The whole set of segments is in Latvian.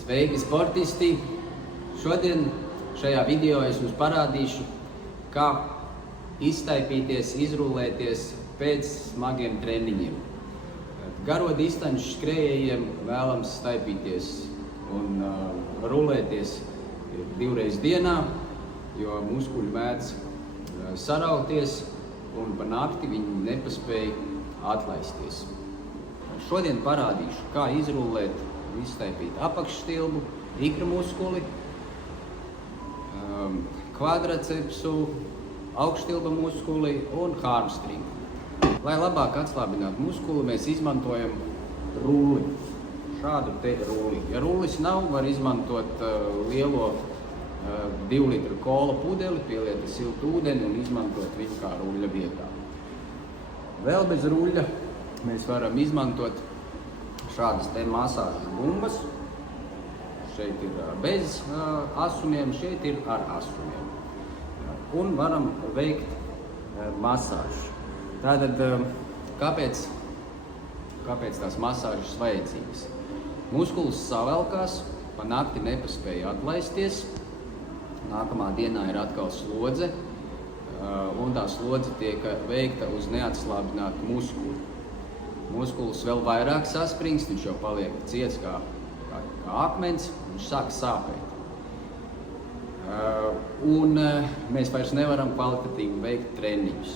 Sveiki, sportisti! Šodien šajā video es jums parādīšu, kā izstaipīties, izrullēties pēc smagiem treniņiem. Garo distanču skrējējiem vēlams staipīties un rullēties 2 reizes dienā, jo muskuļi mēdz sarauties un pa nakti viņi nepaspēja atlaisties. Šodien parādīšu, kā izrullēt, izstaipīt apakšstilbu, ikra muskuli, kvadracepsu, augšstilba muskuli un hamstringu. Lai labāk atslābinātu muskuli, mēs izmantojam rulli. Šādu te rulli. Ja rullis nav, var izmantot lielo 2 litru kola pudeli, pieliet siltu ūdeni un izmantot viņu kā ruļļa vietā. Vēl bez ruļļa mēs varam izmantot šādas te masāžas bumbas. Šeit ir bez asumiem, šeit ir ar asumiem. Un varam veikt masāžu. Tātad, kāpēc tās masāžas vajadzīgas? Muskulis savelkās, pa nakti nepaspēja atlaisties. Nākamā dienā ir atkal slodze, un tā slodze tiek veikta uz neatslābinātu muskuli. Muskulis vēl vairāk saspringst, viņš jau paliek ciets kā akmens, viņš sāk sāpēt. Un mēs vairs nevaram kvalitatīvi veikt treniņus.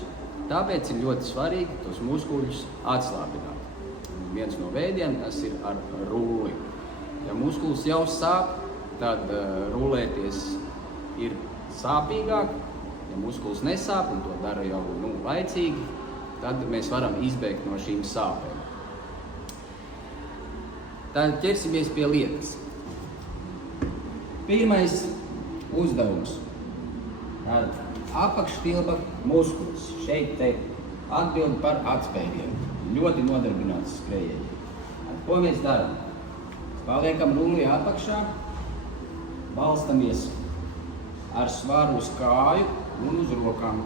Tāpēc ir ļoti svarīgi tos muskuļus atslābināt. Viens no veidiem tas ir ar rulli. Ja muskulis jau sāp, tad rullēties ir sāpīgāk. Ja muskulis nesāp un to dara jau laicīgi, tad mēs varam izbēgt no šīm sāpēm. Tad ķersimies pie lietas. Pirmais uzdevums. Apakšstilba muskulis. Šeit te atbild par atspējiem. Ļoti nodarbināts skrējēji. Ko mēs darām? Paliekam rulli apakšā, balstamies ar svaru uz kāju un uz rokām.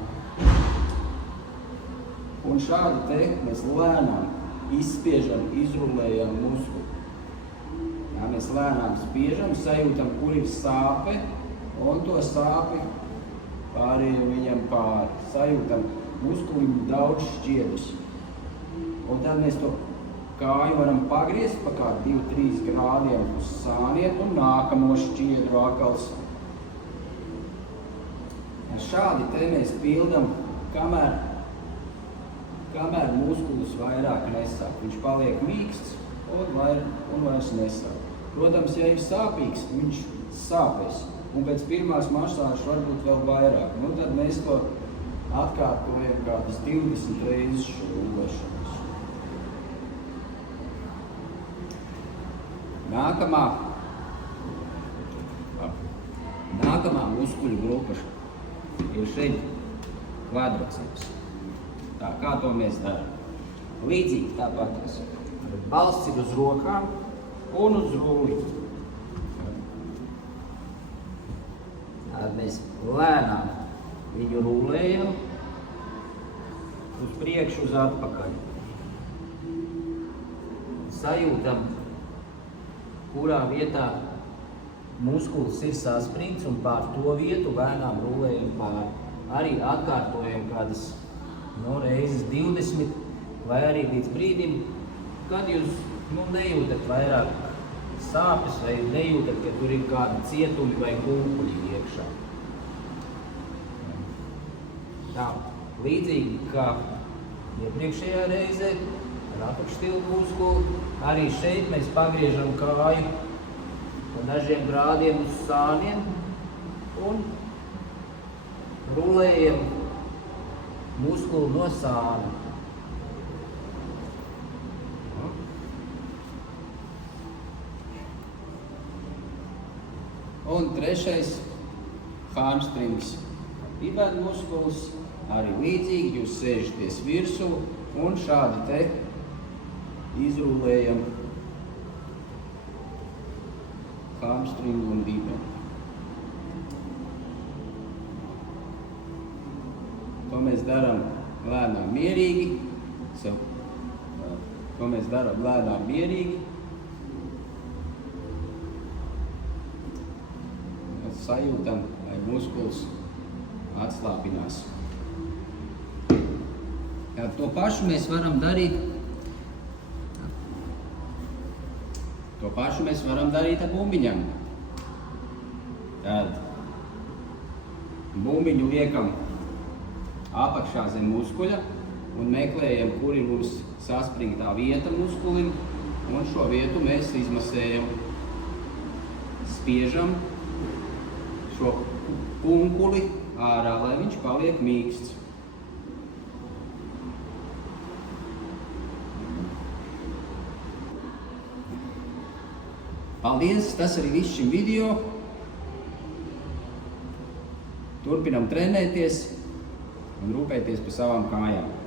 Un šādi te mēs lēnām izspiežam, izrullējam muskuli. Jā, mēs lēnām spiežam, sajūtam, kur ir sāpe, un to sāpi pārējiem viņam pāri. Sajūtam muskuļu daudz šķiedrus. Un tad mēs to kāju varam pagriezt pa kā 2-3 grādiem uz sāniem un nākamo šķiedru akals. Šādi te mēs pildam, kamēr muskulis vairāk nesāp. Viņš paliek mīksts un vairs nesāp. Protams, ja ir sāpīgs, viņš sāpēs. Un pēc pirmās masāžas varbūt vēl vairāk. Tad mēs to atkārtojam kādas 20 reizes šo rullēšanos. Nākamā muskuļu grupa ir šeit kvadraceps. Tā, kā to mēs darām? Līdzīgi tāpat. Balsts ir uz rokām un uz rulli. Tad mēs lēnām viņu rullējam uz priekšu, uz atpakaļ. Sajūtam, kurā vietā muskulis ir saspringts un pār to vietu lēnām rullējam pāri. Arī atkārtojam kādas reizes 20 vai arī līdz brīdim, kad jūs nejūtat vairāk sāpes vai nejūtat, ka tur ir kādi cietumi vai gulpuļi iekšā. Tā, līdzīgi kā iepriekšējā reizē ar apakšstilbu muskuli, arī šeit mēs pagriežam kāju pa dažiem grādiem uz sāniem un rullējam muskuli no sāna. Un trešais hamstrings. Ibēnu muskulis arī līdzīgi, jūs sēžaties virsū un šādi te izrullējam hamstringu un ibēnu. To mēs darām lēnām mierīgi. sajūtam, vai muskulis atslābinās. To pašu mēs varam darīt. To pašu mēs varam darīt ar bumbiņām. Tad bumbiņu liekam apakšā zem muskuļa un meklējam, kur ir mums saspringtā vieta muskulim, un šo vietu mēs izmasējam. Spiežam šo punkuli ārā, lai viņš paliek mīksts. Paldies, tas arī viss šim video. Turpinam trenēties un rūpēties par savām kājām.